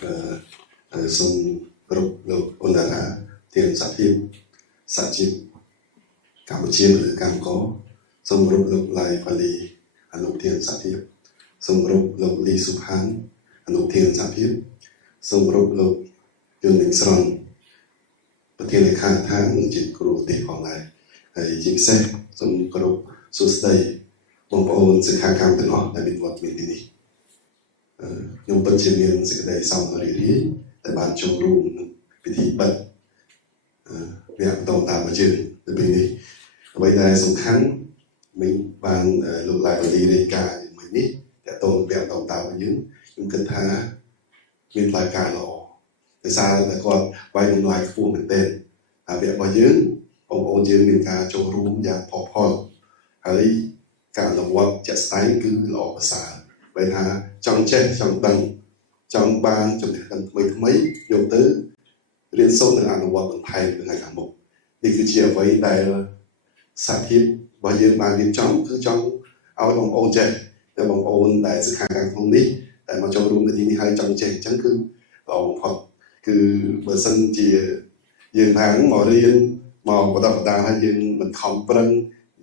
សូមគោរពលោកអនតារាទានសហភាពសហជីពកម្ពុជាឬកម្មកសូមគោរពលោកឡាយប៉ាលីអនុទានសហភាពសូមគោរពលោកលីសុផានអនុទានសហភាពសូមគោរពលោកយន់នឹងស្រន់ប្រធានលេខាធិការជាគ្រូទេសផងដែរហើយជាពិសេសសូមគោរពសួស្តីបងប្អូនសិក្ខាកាមទាំងអស់ដែលមានវត្តមានទីនេះខ្ញុំពិតជាមានសេចក្តីសោមនស្សរីករាយដែលបានចូលរួមពិធីបិទវគ្គបន្តតាមរបស់យើងនៅពេលនេះអ្វីដែលសំខាន់mìnhបានលោកឡាយបលីរាយការណ៍មិញនេះតើតើវគ្គបន្តតាមរបស់យើងខ្ញុំគិតថាមានផ្លូវការល្អដោយសារតែគាត់វាយតម្លៃខ្ពស់មែនទែនហើយវគ្គរបស់យើងបងប្អូនយើងមានការចូលរួមយ៉ាងផុសផុលហើយការអនុវត្តជាក់ស្ដែងគឺល្អប្រសើរបើថាចង់ចេះចង់ដឹងចង់បានចំណេះដឹងថ្មីយកទៅរៀនសូត្រនិងអនុវត្តបន្ថែមនៅថ្ងៃខាងមុខនេះគឺជាអ្វីដែលសហភាពរបស់យើងបានរៀបចំគឺចង់ឲ្យបងប្អូនចេះតែបងប្អូនដែលសិក្ខាកាមក្នុងនេះតែមកចូលរួមនៅទីនេះហើយចង់ចេះអញ្ចឹងគឺល្អបំផុតគឺបើសិនជាយើងថាមករៀនមកបដិបដាហើយយើងមិនខំប្រឹង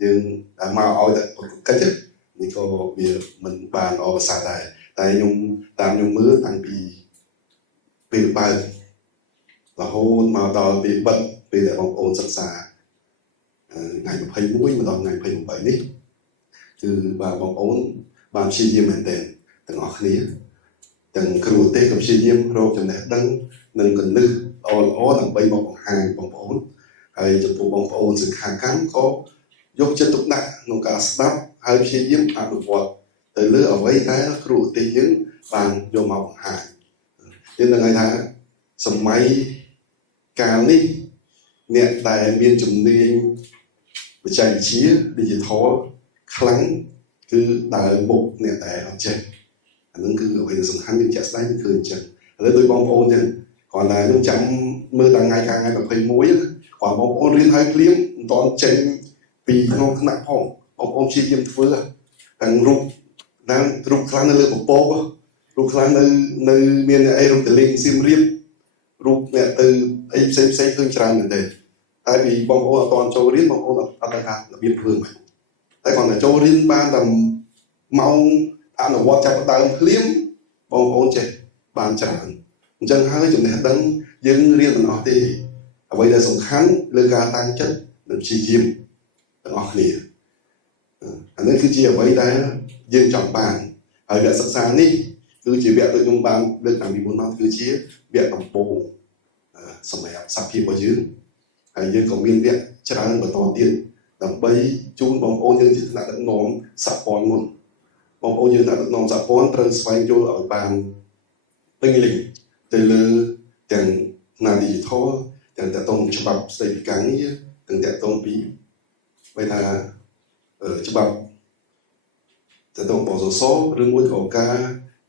យើងមកឲ្យតែប្រកបកិច្ចនេះក៏វាមិនបានល្អប្រសើរដែរតែខ្ញុំតាមខ្ញុំមើលតាំងពីពេលបើករហូតមកដល់ពេលបិទពេលដែលបងប្អូនសិក្សាថ្ងៃ21មកដល់ថ្ងៃ28នេះគឺបាទបងប្អូនបានព្យាយាមមែនទែនទាំងអស់គ្នាទាំងគ្រូទេសក៏ព្យាយាមរកចំណេះដឹងនិងគន្លឹះល្អៗដើម្បីមកបង្ហាញបងប្អូនហើយចំពោះបងប្អូនសិក្ខាកាមក៏យកចិត្តទុកដាក់ក្នុងការស្ដាប់ហើយព្យាយាមអនុវត្តទៅលើអ្វីដែលគ្រូទេសយើងបានយកមកបង្ហាញយើងនឹងថាសម័យកាលនេះអ្នកដែលមានជំនាញបច្ចេកវិទ្យា digital ខ្លាំងគឺដើរមុខអ្នកដែលអត់ចេះអានឹងគឺអ្វីដែលសំខាន់យើងចាក់ស្ដែងគឺអញ្ចឹងឥឡូវដោយបងប្អូនអញ្ចឹងគាត់តែខ្ញុំចាំមើលដល់ថ្ងៃ21គាត់បងប្អូនរៀនហើយភ្លាមមិនតន់ចេញពីក្នុងថ្នាក់ផងបងប្អូនព្យាយាមធ្វើទាំងរូបខ្លះនៅលើពពករូបខ្លះនៅមានអីរូបតលេងសៀមរាបរូបអ្នកទៅអីផ្សេងឃើញច្រើនមែនទេតែពីបងប្អូនអត់តន់ចូលរៀនបងប្អូនអត់ដឹងថារបៀបធ្វើមិនតែគាត់តែចូលរៀនបានតែម៉ោងអនុវត្តចាប់ដើមភ្លាមបងប្អូនចេះបានច្រើនអញ្ចឹងហើយចំណេះដឹងយើងរៀនមិនអស់ទេអ្វីដែលសំខាន់លើការតាំងចិត្តនិងព្យាយាមទាំងអស់គ្នាអានេះគឺជាអ្វីដែលយើងចង់បានហើយវគ្គសិក្សានេះគឺជាវគ្គដូចខ្ញុំបានលើកតាំងពីមុនមកគឺជាវគ្គដំបូងសម្រាប់សហភាពរបស់យើងហើយយើងក៏មានវគ្គច្រើនបន្តទៀតដើម្បីជូនបងប្អូនយើងជាថ្នាក់ដឹកនាំសហព័ន្ធមុនបងប្អូនយើងថ្នាក់ដឹកនាំសហព័ន្ធត្រូវស្វែងយល់ឲ្យបានពេញលេញទៅលើទាំងផ្នែក digital ទាំងតកតងច្បាប់ស្តីពីការងារទាំងតកតងពីបើថាច្បាប់តកតងបសសឬមួយក៏ការ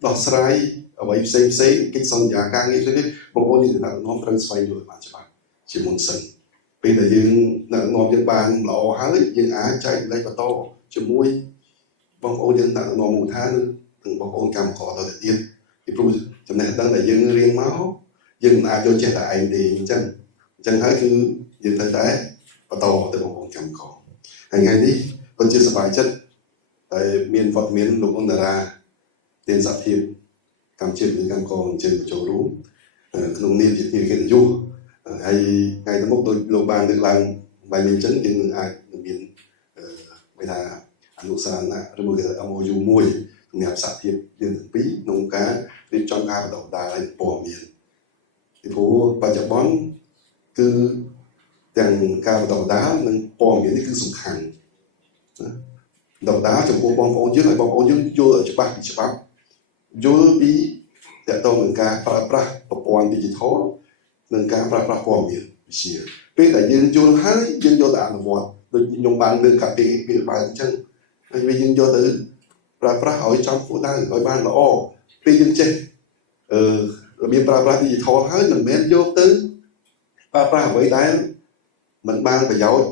ដោះស្រាយអ្វីផ្សេងកិច្ចសន្យាការងារនេះបងប្អូនយើងថ្នាក់ដឹកនាំត្រូវស្វែងយល់បានច្បាស់ជាមុនសិនពេលដែលយើងដឹកនាំយើងបានល្អហើយយើងអាចចែកលេខបន្តជាមួយបងប្អូនយើងដឹកនាំមូលដ្ឋាននិងបងប្អូនកម្មករទៅទៀតពីព្រោះចំណេះដឹងដែលយើងរៀនមកយើងមិនអាចយកចេះតែឯងទេអញ្ចឹងហើយគឺយើងត្រូវតែបន្តទៅបងប្អូនកម្មករហើយថ្ងៃនេះពិតជាសប្បាយចិត្តដែលមានវត្តមានលោកអនតារាទានសហភាពកម្ពុជានិងកម្មករអញ្ជើញចូលរួមក្នុងនាមជាភ្ញៀវកិត្តិយសហើយថ្ងៃទៅមុខដោយលោកបានលើកឡើងបែបនេះអញ្ចឹងយើងនឹងអាចមានគេថាអនុសារណៈឬមួយគេថា MOU មួយសម្រាប់សហភាពយើងទាំងពីរក្នុងការរៀបចំការបណ្ដុះបណ្ដាលឲ្យព័ត៌មានពីព្រោះបច្ចុប្បន្នគឺទាំងការបណ្ដុះបណ្ដាលនិងព័ត៌មាននេះគឺសំខាន់ណាបណ្ដុះបណ្ដាលចំពោះបងប្អូនយើងឲ្យបងប្អូនយើងយល់ឲ្យច្បាស់ពីច្បាប់យល់ពីតកតងនឹងការប្រើប្រាស់ប្រព័ន្ធ digital និងការប្រើប្រាស់ព័ត៌មានវិទ្យាពេលដែលយើងយល់ហើយយើងយកទៅអនុវត្តដូចខ្ញុំបានលើកកាពីពេលបើអញ្ចឹងហើយវាយើងយកទៅប្រើប្រាស់ឲ្យចំគោលដៅឲ្យបានល្អពេលយើងចេះរបៀបប្រើប្រាស់ digital ហើយមិនមែនយកទៅប្រើប្រាស់អ្វីដែលមិនបានប្រយោជន៍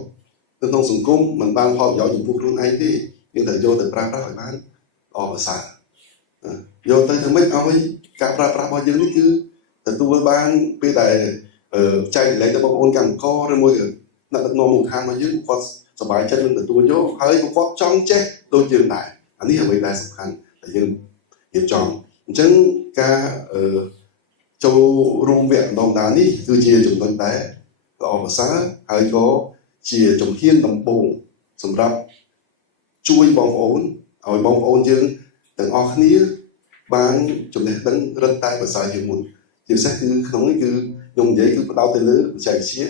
ទៅក្នុងសង្គមមិនបានផលប្រយោជន៍ចំពោះខ្លួនឯងទេយើងត្រូវយកទៅប្រើប្រាស់ឲ្យបានល្អប្រសើរយកទៅធ្វើម៉េចឲ្យ ការប្រើប្រាស់របស់យើងនេះគឺទទួលបានពេលដែលចែកលេខទៅបងប្អូនកម្មករឬមួយអ្នកដឹកនាំមូលដ្ឋានរបស់យើងគាត់សប្បាយចិត្តនឹងទទួលយកហើយគាត់ចង់ចេះដូចយើងដែរអានេះអ្វីដែលសំខាន់ដែលយើងរៀបចំអញ្ចឹងការចូលរួមវគ្គដំណើរនេះគឺជាចំណុចដែលល្អប្រសើរហើយក៏ជាជំហានដំបូងសម្រាប់ជួយបងប្អូនឲ្យបងប្អូនយើងទាំងអស់គ្នាបានចំណេះដឹងរឹតតែប្រសើរជាងមុនជាពិសេសគឺក្នុងនេះគឺខ្ញុំនិយាយគឺបដោតទៅលើបច្ចេកវិទ្យា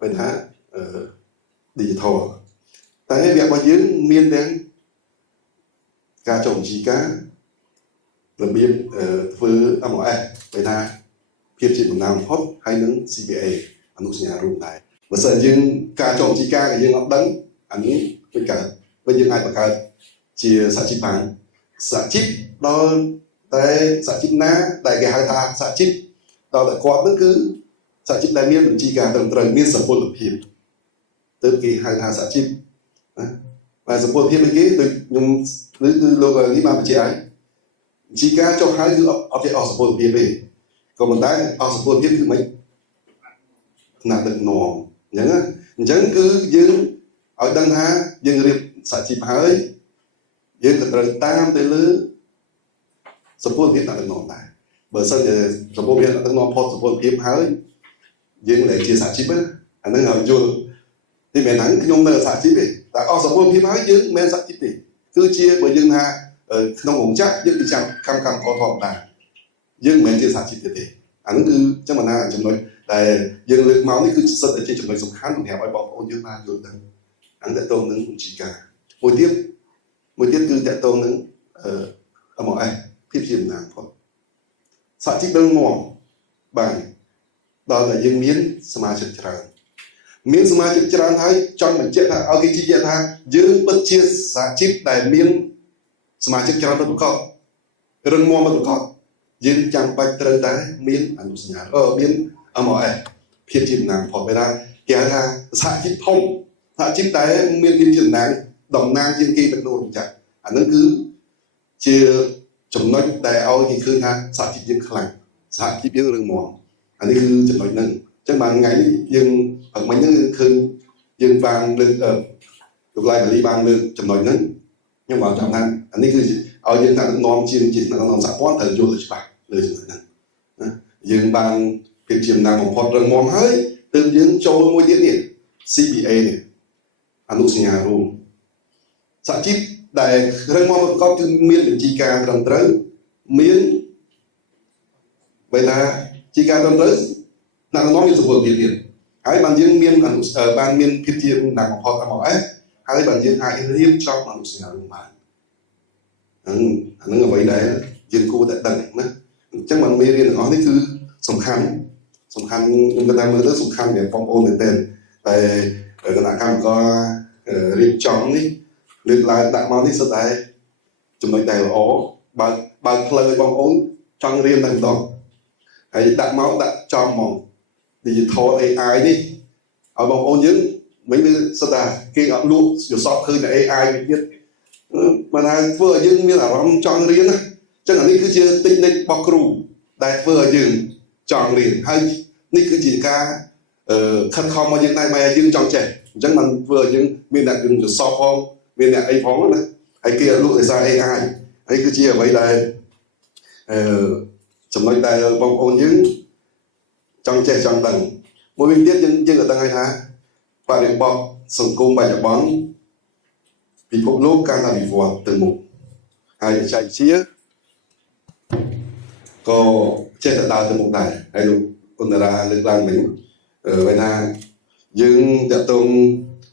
ពេលថាdigital តែវគ្គរបស់យើងមានទាំងការចុះបញ្ជីការរបៀបធ្វើ MOS ពេលថាភាពជាដំណាំបំផុតហើយនឹង CPA អនុសញ្ញារួមដែរបើសិនយើងការចុះបញ្ជីការយើងអត់ដឹងអានេះមិនកើតពេលយើងអាចបង្កើតជាសហជីពបានសហជីពដល់តែសហជីពណាដែលគេហៅថាសហជីពដល់តែគាត់នឹងគឺសហជីពដែលមានបញ្ជីការត្រឹមត្រូវមានសុពលភាពទើបគេហៅថាសហជីពណាហើយសុពលភាពនេះគេដូចខ្ញុំឬគឺលោកនេះបានបញ្ជាក់ឲ្យបញ្ជីការចុះហើយគឺអត់ចេះអស់សុពលភាពទេក៏ប៉ុន្តែអស់សុពលភាពគឺមិនថ្នាក់ដឹកនាំអញ្ចឹងគឺយើងឲ្យដឹងថាយើងរៀបសហជីពហើយយើងក៏ត្រូវតាមទៅលើសុពលភាពដាក់ដឹកនាំដែរបើសិនជាសុពលភាពដាក់ដឹកនាំផុតសុពលភាពហើយយើងលែងជាសហជីពអានឹងឲ្យយល់ទីមែនហ្នឹងខ្ញុំនៅសហជីពទេតែអស់សុពលភាពហើយយើងមិនមែនសហជីពទេគឺជាបើយើងថាក្នុងរោងចក្រយើងគឺចាំកម្មករធម្មតាយើងមិនមែនជាសហជីពទេអានឹងគឺចឹងបណ្ណាចំណុចដែលយើងលើកមកនេះគឺសិតតែជាចំណុចសំខាន់សម្រាប់ឲ្យបងប្អូនយើងបានយល់ដឹងអង្គតទៅនឹងវិជាការមួយទៀតគឺតទៅនឹងMOS ភាពជាដំណាងផុតសហជីពដឹងមកបានដល់តែយើងមានសមាជិកច្រើនមានសមាជិកច្រើនហើយចង់បញ្ជាក់ថាឲ្យគេជឿជាក់ថាយើងពិតជាសហជីពដែលមានសមាជិកច្រើនពិតប្រាកដរឹងមាំពិតប្រាកដយើងចាំបាច់ត្រូវតែមានអនុសញ្ញាមាន MOS ភាពជាដំណាងផុតពេលថាគេហៅថាសហជីពធំសហជីពដែលមានភាពជាតំណាងជាងគេទៅក្នុងរោងចក្រអានឹងគឺជាចំណុចដែលឲ្យគេឃើញថាសហជីពយើងខ្លាំងសហជីពយើងរឹងមាំអានេះគឺចំណុចហ្នឹងអញ្ចឹងបានថ្ងៃនេះយើងមិញហ្នឹងគឺឃើញយើងបានលើកលោកឡាយបាលីបានលើកចំណុចហ្នឹងខ្ញុំបានចាំថាអានេះគឺឲ្យយើងតាមនាំជានាំសហព័ន្ធត្រូវយល់ច្បាស់លើចំណុចហ្នឹងណាយើងបានភាពជាដំណាងបំផុតរឹងមាំហើយទើបយើងចូលមួយទៀតនេះ CPA នេះអនុសញ្ញារួមសហជីពដែលរឹងមាំប្រកបគឺមានបញ្ជីការត្រឹមត្រូវមានបើថាជាការត្រឹមត្រូវអ្នកនាំមានសុពលភាពទៀតហើយបានយើងមានបានមានភាពជាដំណាងបំផុត MOS ហើយបានយើងអាចរៀបចំអនុសញ្ញារួមបានអានឹងអ្វីដែលយើងគួរតែដឹងណាអញ្ចឹងបានមេរៀនទាំងអស់នេះគឺសំខាន់ខ្ញុំគិតថាមើលទៅសំខាន់សម្រាប់បងប្អូនមែនទែនតែគណៈកម្មការរៀបចំនេះលើកឡើងដាក់មកនេះសុទ្ធតែចំណុចដែលល្អបើផ្លូវឲ្យបងប្អូនចង់រៀនតែម្ដងហើយដាក់មកដាក់ចំហ្មង digital AI នេះឲ្យបងប្អូនយើងមិនគឺសុទ្ធតែគេអត់លក់យល់សពឃើញតែ AI ទៀតបើថាធ្វើឲ្យយើងមានអារម្មណ៍ចង់រៀនណាអញ្ចឹងអានេះគឺជា technique របស់គ្រូដែលធ្វើឲ្យយើងចង់រៀនហើយនេះគឺជាការខិតខំមកយើងដែរបែរយើងចង់ចេះអញ្ចឹងมันធ្វើឲ្យយើងមានអ្នកយល់សពផងមានអ្នកអីផងណាហើយគេលក់ដោយសារ AI ហើយគឺជាអ្វីដែលចំណុចដែលបងប្អូនយើងចង់ចេះចង់ដឹងមួយវិញទៀតយើងក៏ដឹងហើយថាបរិបទសង្គមបច្ចុប្បន្នពិភពលោកកាន់តែវិវត្តទៅមុខហើយបច្ចេកវិទ្យាក៏ចេះតែដើរទៅមុខដែរហើយលោកអន្តរាលើកឡើងវិញវិញថាយើងតកតង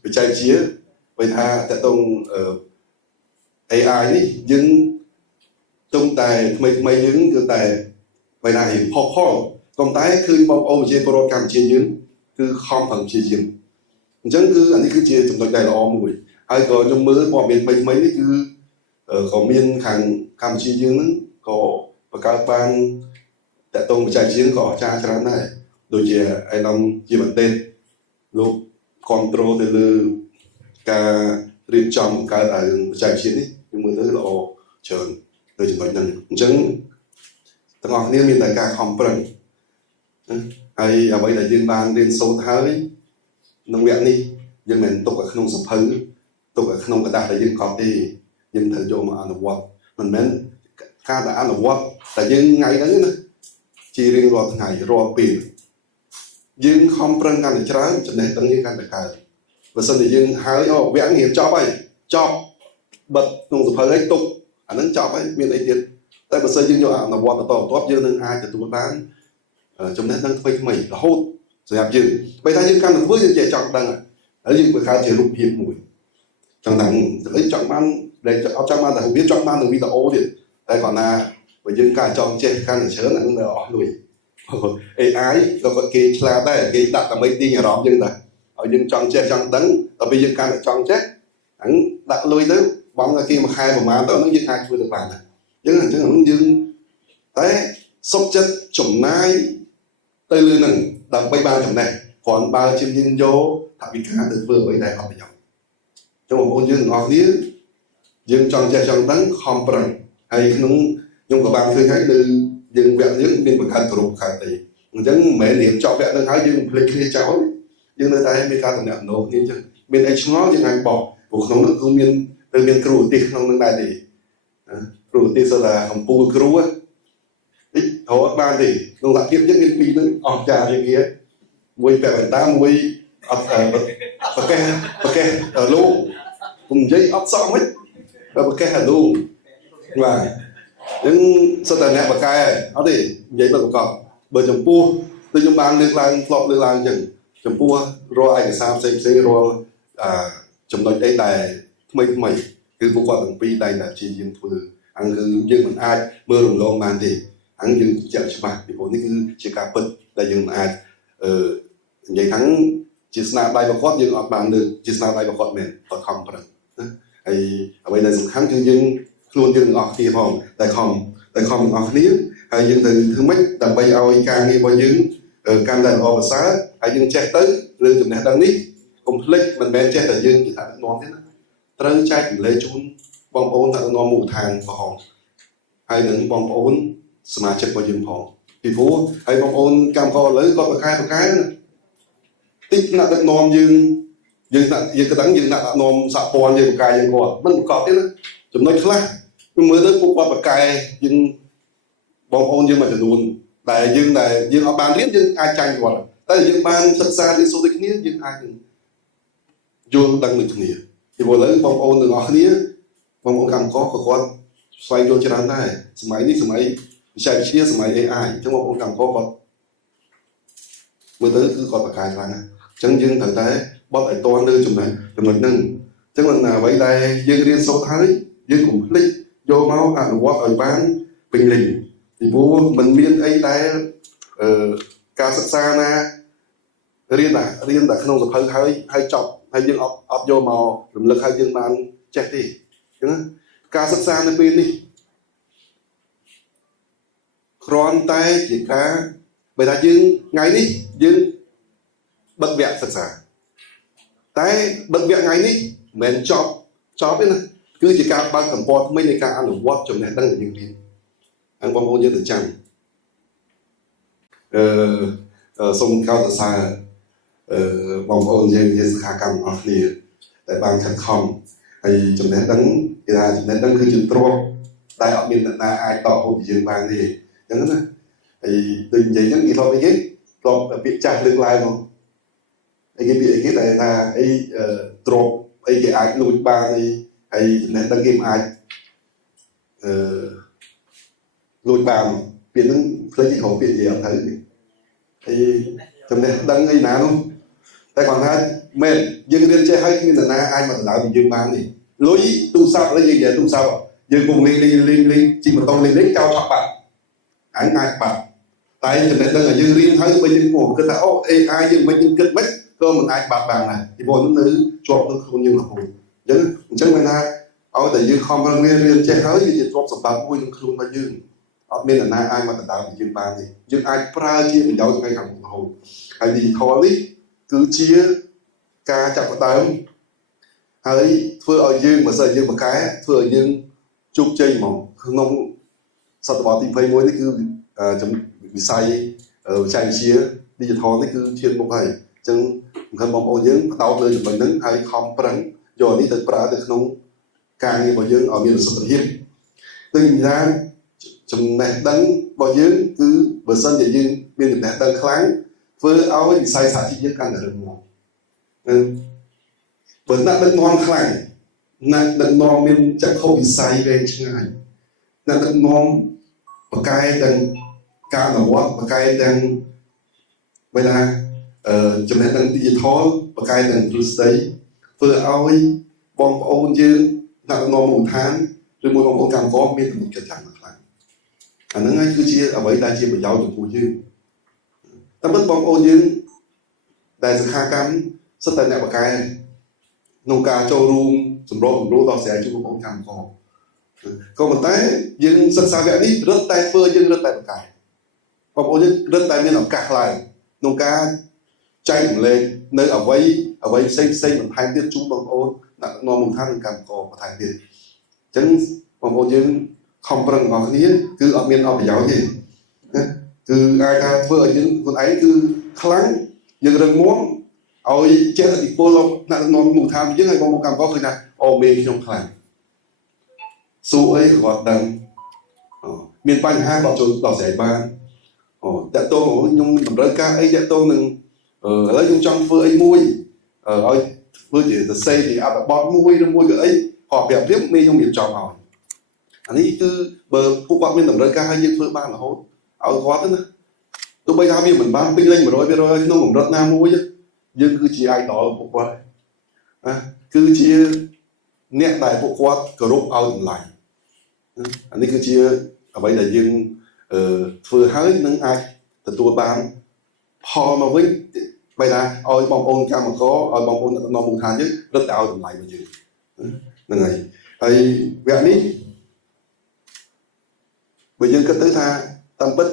បច្ចេកវិទ្យាវិញថាតកតងAI នេះយើងទុំតែថ្មីយើងគឺតែវិញថារៀងផុសផុលក៏តែឃើញបងប្អូនប្រជាពលរដ្ឋកម្ពុជាយើងគឺខំប្រឹងព្យាយាមអញ្ចឹងគឺអានេះគឺជាចំណុចដែលល្អមួយហើយក៏ខ្ញុំមើលព័ត៌មានថ្មីនេះគឺក៏មានខាងកម្ពុជាយើងហ្នឹងក៏បង្កើតបានតកតងបច្ចេកវិទ្យាក៏អស្ចារ្យច្រើនដែរដូចជាឯកឧត្តមជាបណ្ឌិតលោកគ្រប់គ្រងទៅលើការរៀបចំបង្កើតឲ្យបច្ចេកវិទ្យានេះខ្ញុំមើលទៅល្អច្រើនដូចចំណុចហ្នឹងអញ្ចឹងត ទាំងអស់គ្នាមានតែការខំប្រឹងហើយអ្វីដែលយើងបានរៀនសូត្រហើយក្នុងវគ្គនេះយើងមិនទុកởក្នុងសភៅទុកởក្នុងกระดาษដែលយើងកត់ទេយើងត្រូវយកមកអនុវត្តមិនមែនការដែលអនុវត្តតែយើងថ្ងៃហ្នឹងណាជារៀងរាល់ថ្ងៃរាល់ពេលយើងខំប្រឹងកាន់តែច្រើនចំណេះដឹងយើងកាន់តែកើតបើសិនជាយើងហើយវគ្គរៀនចប់ហើយចប់បិទក្នុងសភៅហើយទុកអាហ្នឹងចប់ហើយមានអីទៀតតែបើសិនយើងយកអនុវត្តបន្តបន្ទាប់យើងនឹងអាចទទួលបានចំណេះដឹងថ្មីរហូតសម្រាប់យើងបើថាយើងកាន់តែធ្វើយើងចេះចង់ដឹងហើយយើងបង្កើតជារូបភាពមួយចង់ដឹងទៅចង់បានដែលអត់ចង់បានតែរូបភាពចង់បាននឹងវីដេអូទៀតតែគាត់ណាបើយើងការចង់ចេះកាន់តែច្រើនអានឹងអស់លុយ AI ក៏គេឆ្លាតដែរគេដាក់ដើម្បីទាញអារម្មណ៍យើងដែរឲ្យយើងចង់ចេះចង់ដឹងដល់ពេលយើងកាន់តែចង់ចេះហ្នឹងដាក់លុយទៅបងឲ្យគេមួយខែប្រហែលទៅហ្នឹងយើងអាចធ្វើទៅបានដែរយើងអញ្ចឹងយើងតែសុខចិត្តចំណាយទៅលើហ្នឹងដើម្បីបានចំណេះគ្រាន់បើជាយើងយកថវិកាទៅធ្វើអ្វីដែលអត់ប្រយោជន៍ចុះបងប្អូនយើងទាំងអស់គ្នាយើងចង់ចេះចង់ដឹងខំប្រឹងហើយក្នុងខ្ញុំក៏បានឃើញហើយនៅយើងវគ្គយើងមានបង្កើតក្រុមខាងទេអញ្ចឹងមិនមែនរៀនចប់វគ្គហ្នឹងហើយយើងភ្លេចគ្នាចោលយើងនៅតែមានការតំណែងនោះគ្នាអញ្ចឹងមានអីឆ្ងល់យើងអាចបកព្រោះក្នុងនោះគឺមានគ្រូឧទ្ទេសក្នុងនឹងដែរទេគ្រូឧទ្ទេសថាកំពូលគ្រូតិចរត់បានទេក្នុងសហភាពយើងមានពីរនឹងអស្ចារ្យជាងគេមួយពាក់កណ្ដាលមួយអត់ប្រកេះលោកគុំនិយាយអត់សក់មិនប្រកេះលោកបាទនឹងសិតតែអ្នកបកកែអត់ទេនិយាយទៅប្រកបបើចំពោះដូចខ្ញុំបានលើកឡើងធ្លាប់លើកឡើងអញ្ចឹងចំពោះរាល់ឯកសារផ្សេងរាល់ចំណុចអីដែលថ្មីគឺពួកគាត់ទាំងពីរតែព្យាយាមធ្វើអង្គគឺយើងមិនអាចមើលរំលងបានទេអង្គយើងជាក់ច្បាស់ពីព្រោះនេះគឺជាការពិតដែលយើងមិនអាចនិយាយថាជាស្នាដៃរបស់គាត់យើងអត់បានលើកជាស្នាដៃរបស់គាត់មែនគាត់ខំប្រឹងណាហើយអ្វីដែលសំខាន់គឺយើងខ្លួនយើងទាំងអស់គ្នាផងតែខំទាំងអស់គ្នាហើយយើងត្រូវធ្វើម៉េចដើម្បីឲ្យការងាររបស់យើងកាន់តែល្អប្រសើរហើយយើងចេះទៅលើចំណេះដឹងនេះកុំភ្លេចមិនមែនចេះតែយើងជាថាដឹកនាំទេណាត្រូវចែករំលែកជូនបងប្អូនថាដឹកនាំមូលដ្ឋានផងហើយនឹងបងប្អូនសមាជិករបស់យើងផងពីព្រោះហើយបងប្អូនកម្មករឥឡូវគាត់ប្រកែណាតិចណាស់ដឹកនាំយើងក៏ដឹងយើងដាក់ដឹកនាំសហព័ន្ធយើងប្រកែយើងគាត់មិនប្រកបទេណាចំណុចខ្លះមើលទៅពួកគាត់ប្រកែយើងបងប្អូនយើងមួយចំនួនដែលយើងអត់បានរៀនយើងអាចចាញ់គាត់តែយើងបានសិក្សារៀនសូត្រដូចគ្នាយើងអាចយល់ដឹងដូចគ្នាពីព្រោះឥឡូវបងប្អូនទាំងអស់គ្នាបងប្អូនកម្មករក៏គាត់ស្វែងយល់ច្រើនដែរសម័យនេះសម័យវិទ្យាវិទ្យាសម័យ AI អញ្ចឹងបងប្អូនកម្មករគាត់មើលទៅគឺគាត់ប្រកែខ្លាំងណាស់អញ្ចឹងយើងត្រូវតែបត់ឲ្យតន់លើចំណុចហ្នឹងអញ្ចឹងមិនអ្វីដែលយើងរៀនសូត្រហើយយើងកុំភ្លេចយកមកអនុវត្តឲ្យបានពេញលេញពីព្រោះมันមានអីដែលការសិក្សាណារៀនតែក្នុងសភៅហើយចប់ហើយយើងអត់យកមករំលឹកឲ្យយើងបានចេះទេអញ្ចឹងការសិក្សានៅពេលនេះគ្រាន់តែជាការបើថាយើងថ្ងៃនេះយើងបិទវគ្គសិក្សាតែបិទវគ្គថ្ងៃនេះមិនមែនចប់ទេណាគឺជាការបើកទំព័រថ្មីនៃការអនុវត្តចំណេះដឹងដែលយើងរៀនហើយបងប្អូនយើងទៅចាំសូមកោតសរសើរបងប្អូនយើងជាសិក្ខាកាមអស់គ្នាដែលបានខិតខំហើយចំណេះដឹងគេថាចំណេះដឹងគឺជាទ្រព្យដែលអត់មានអ្នកណាអាចតបហូបពីយើងបានទេអញ្ចឹងណាហើយដូចនិយាយអញ្ចឹងគេធ្លាប់អីគេធ្លាប់ពាក្យចាស់លើកឡើងមកអីគេពាក្យអីគេដែលថាអីទ្រព្យអីគេអាចលួចបានអីហើយចំណេះដឹងគេមិនអាចលួចបានពាក្យហ្នឹងផ្លេចគេហៅពាក្យនិយាយអត់ទៅហើយចំណេះដឹងអីណានោះតែគាត់ថាមែនយើងរៀនចេះហើយគ្មាននរណាអាចមកដណ្ដើមពីយើងបានទេលុយទូរស័ព្ទឥឡូវយើងនិយាយទូរស័ព្ទយើងពុំលេងជិះម៉ូតូលេងចោលឆក់បាត់អញអាចបាត់តែចំណេះដឹងឲ្យយើងរៀនហើយបើយើងគិតថាអូ AI យើងមិនគិតមិនក៏មិនអាចបាត់បានដែរពីព្រោះនៅជាប់នឹងខ្លួនយើងរហូតអញ្ចឹងមិនថាឲ្យតែយើងខំប្រឹងរៀនចេះហើយវាជាទ្រព្យសម្បត្តិមួយក្នុងខ្លួនរបស់យើងអត់មាននរណាអាចមកដណ្ដើមពីយើងបានទេយើងអាចប្រើជាប្រយោជន៍ថ្ងៃខាងមុខរហូតហើយ digital នេះគឺជាការចាប់ផ្ដើមហើយធ្វើឲ្យយើងបើសិនយើងបកកែធ្វើឲ្យយើងជោគជ័យហ្មងក្នុងសតវត្សទី21នេះគឺ វិស័យបច្ចេកវិទ្យា digital នេះគឺឈានមុខហើយអញ្ចឹងមិនខំបងប្អូនយើងផ្ដោតលើចំណុចហ្នឹងហើយខំប្រឹងយកនេះទៅប្រើទៅក្នុងការងាររបស់យើងឲ្យមានប្រសិទ្ធភាពដូចថាចំណេះដឹងរបស់យើងគឺបើសិនជាយើងមានចំណេះដឹងខ្លាំងធ្វើឲ្យវិស័យសហជីពយើងកាន់តែរឹងមាំបើណាក់ដឹកនាំខ្លាំងណាក់ដឹកនាំមានចក្ខុវិស័យវែងឆ្ងាយណាក់ដឹកនាំបកកែទាំងការអនុវត្តបកកែទាំងបើថាចំណេះដឹង digital បកកែទាំងទ្រឹស្ដីធ្វើឲ្យបងប្អូនយើងណាក់ដឹកនាំមូលដ្ឋានឬមួយបងប្អូនកម្មករមានទំនុកចិត្តយ៉ាងខ្លាំងអាហ្នឹងហើយគឺជាអ្វីដែលជាប្រយោជន៍ចំពោះយើងតែមិនបងប្អូនយើងដែលសិក្ខាកម្មសិតតែអ្នកបកកែក្នុងការចូលរួមសម្របសម្រួលដល់ស្រែជួយបងប្អូនកម្មករក៏ប៉ុន្តែយើងសិក្សាវគ្គនេះរឹតតែធ្វើយើងរឹតតែបកកែបងប្អូនយើងរឹតតែមានឱកាសឡើងក្នុងការចែករំលែកនៅអ្វីផ្សេងបន្ថែមទៀតជូនបងប្អូនអ្នកនាំមូលដ្ឋាននិងកម្មករបន្ថែមទៀតអញ្ចឹងបងប្អូនយើងខំប្រឹងរបស់គ្នាគឺអត់មានអត់ប្រយោជន៍ទេណាគឺអាចថាធ្វើឲ្យយើងខ្លួនឯងគឺខ្លាំងយើងរឹងមាំឲ្យចេះឥទ្ធិពលអ្នកនាំមូលដ្ឋានយើងឲ្យបងប្អូនកម្មករគឺថាអូមេខ្ញុំខ្លាំងសួរអីគាត់ដឹងមានបញ្ហាគាត់ចូលដល់ស្រ័យបានតាក់ទងខ្ញុំតម្រូវការអីតាក់ទងនឹងឥឡូវខ្ញុំចង់ធ្វើអីមួយឲ្យធ្វើជាសរសេរពីអត្ថបទមួយឬមួយក៏អីគាត់ប្រាប់មេខ្ញុំរៀបចំឲ្យអានេះគឺបើពួកគាត់មានតម្រូវការឲ្យយើងធ្វើបានរហូតឲ្យគាត់ទៅណាទោះបីថាវាមិនបានពេញលេញ 100% ក្នុងកម្រិតណាមួយយើងគឺជា idol ពួកគាត់ណាគឺជាអ្នកដែលពួកគាត់គោរពឲ្យតម្លៃអានេះគឺជាអ្វីដែលយើងធ្វើហើយនឹងអាចទទួលបានផលមកវិញបែរថាឲ្យបងប្អូនកម្មករឲ្យបងប្អូននាំមូលដ្ឋានយើងរឹតតែឲ្យតម្លៃមកយើងហ្នឹងហើយវគ្គនេះបើយើងគិតទៅថាតាមពិត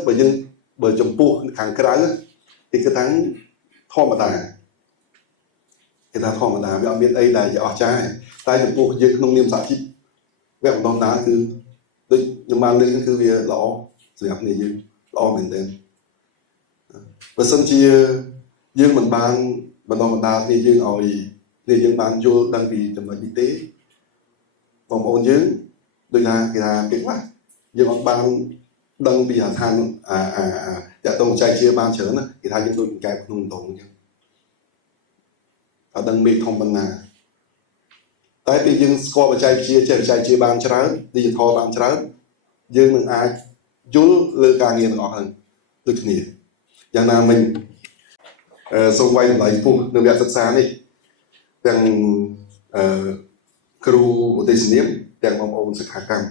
បើចំពោះខាងក្រៅគេគិតថាធម្មតាគេថាធម្មតាវាអត់មានអីដែលជាអស្ចារ្យតែចំពោះយើងក្នុងនាមសហជីពវគ្គបណ្ដុះបណ្ដាលគឺដូចខ្ញុំបានលើកគឺវាល្អសម្រាប់គ្នាយើងល្អមែនទែនបើសិនជាយើងមិនបានបណ្ដុះបណ្ដាលគ្នាយើងឲ្យគ្នាយើងបានយល់ដឹងពីចំណុចនេះទេបងប្អូនយើងដូចថាគេថាពេលខ្លះយើងអត់បានដឹងពីអាឋានតាក់ទងបច្ចេកវិទ្យាបានច្រើនណាគេថាយើងដូចកែក្នុងដងអញ្ចឹងអត់ដឹងមេឃធំប៉ុណ្ណាតែពេលយើងស្គាល់បច្ចេកវិទ្យាចេះបច្ចេកវិទ្យាបានច្រើន digital បានច្រើនយើងនឹងអាចយល់លើការងារទាំងអស់ហ្នឹងដូចគ្នាយ៉ាងណាមិញសូមវាយតម្លៃខ្ពស់នៅវគ្គសិក្សានេះទាំងគ្រូឧទ្ទិសនាមទាំងបងប្អូនសិក្ខាកម្ម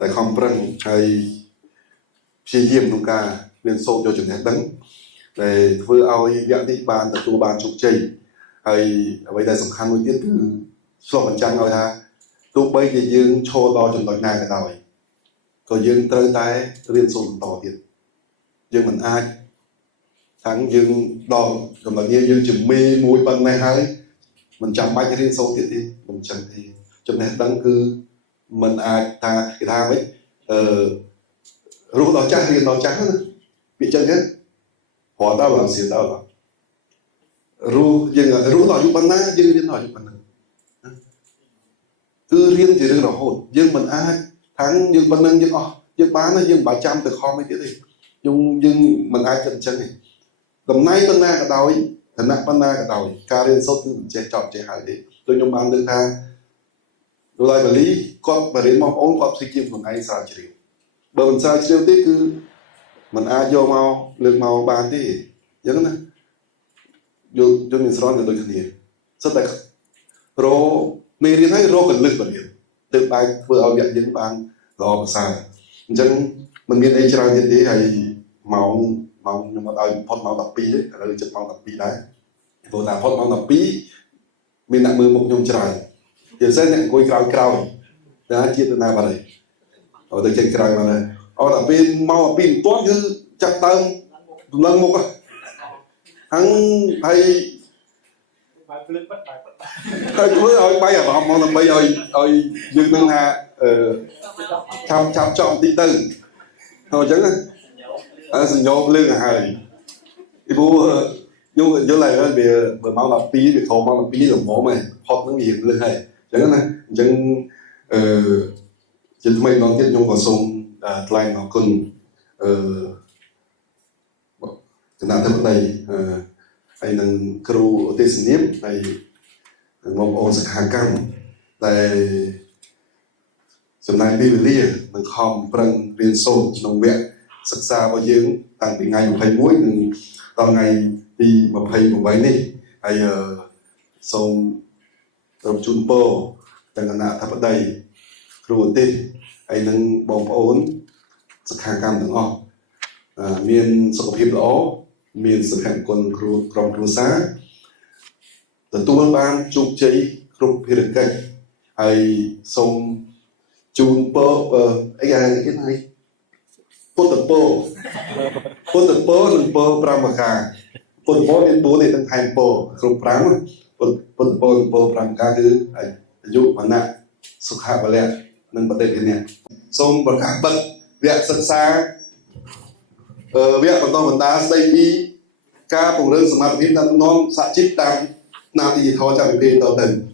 ដែលខំប្រឹងហើយព្យាយាមក្នុងការរៀនសូត្រយកចំណេះដឹងដែលធ្វើឲ្យវគ្គនេះបានទទួលបានជោគជ័យហើយអ្វីដែលសំខាន់មួយទៀតគឺឆ្លុះបញ្ចាំងឲ្យថាទោះបីជាយើងឈរដល់ចំណុចណាក៏ដោយក៏យើងត្រូវតែរៀនសូត្របន្តទៀតយើងមិនអាចថាយើងដល់ចំណុចនេះយើងជាមេមួយប៉ុណ្ណេះហើយមិនចាំបាច់រៀនសូត្រទៀតទេមិនចឹងទេចំណេះដឹងគឺមិនអាចថាគេថាវិញរស់ដល់ចាស់រៀនដល់ចាស់ណាវាចឹងទេព្រោះដល់ស្រៀនដល់រស់យើងរស់ដល់អាយុប៉ុណ្ណាយើងរៀនដល់អាយុប៉ុណ្ណឹងគឺរៀនជារឿងរហូតយើងមិនអាចថាយើងប៉ុណ្ណឹងយើងអស់យើងបានណាយើងមិនបាច់ចាំទៅខំអីទៀតទេយើងមិនអាចគិតអញ្ចឹងទេតំណែងប៉ុណ្ណាក៏ដោយឋានៈប៉ុណ្ណាក៏ដោយការរៀនសូត្រគឺមិនចេះចប់ចេះហើយទេដូចខ្ញុំបានលើកថាលោកឡាយបាលីគាត់បរិញ្ញាបងប្អូនគាត់ព្យាយាមខ្លួនឯងស្រាវជ្រាវបើមិនស្រាវជ្រាវទេគឺមិនអាចយកមកលើកមកបានទេអញ្ចឹងណាយកមានស្រន់ក៏ដូចគ្នាសិតតែរមេរៀនហើយរកកលឹះបរិញ្ញាទើបអាចធ្វើឲ្យវគ្គយើងបានល្អប្រសើរអញ្ចឹងមិនមានអីច្រើនទៀតទេហើយម៉ោងខ្ញុំអត់ឲ្យផុតម៉ោង12ទេឥឡូវចិត្តម៉ោង12ដែរព្រោះថាផុតម៉ោង12មានអ្នកមើលមុខខ្ញុំច្រើនជាពិសេសអ្នកអង្គុយក្រោយតែជាតិទៅណាបាត់ហើយអត់ទៅចេញក្រោយមកហើយអត់ដល់ពេលម៉ោង12មិនទាន់គឺចាប់ដើមឡើងមុខហ្នឹងហើយបាយភ្លើងបាត់ហើយធ្វើឲ្យបាយអារម្មណ៍មកដើម្បីឲ្យយើងនឹងថាឆាប់ចប់បន្តិចទៅអញ្ចឹងណា sự nhóm lưng hay thì bố nhưng nhớ lại đó bề máu là pí bề thô máu là pí là mỏ mày hot nó gì lưng hay chẳng này chẳng chỉ thay nó tiết nhung vào sông lại nó còn cái nào thêm đây hay là kêu tê sinh niệm hay mong ôn sắc hàng cam tại sớm nay bây giờ mình không bằng viên sâu trong viện sắc xa bao nhiêu tăng từ ngày một hay muối tao ngày đi một hay một váy này hay sông tập trung po đang là nạp tháp đây rồi tên hay nâng bóng ổn sắc hàng cam được không miền sọc hiệp đó miền sập hẹn con trong cua xá từ tua ban chụp cháy chụp hiệp cây hay sông chun po cái này Put the po and po pramaka. Put the po and po này tăng hai po không pram. Put the po and po pramaka cứ dụ mà nè sụt hạ vào lẹ nâng bật đây này. Xong bật cả bật việc sẵn xa việc của tôi ta xây đi ca cùng đơn smart phim đang non xạ chip tam nào thì thôi chẳng về tàu tần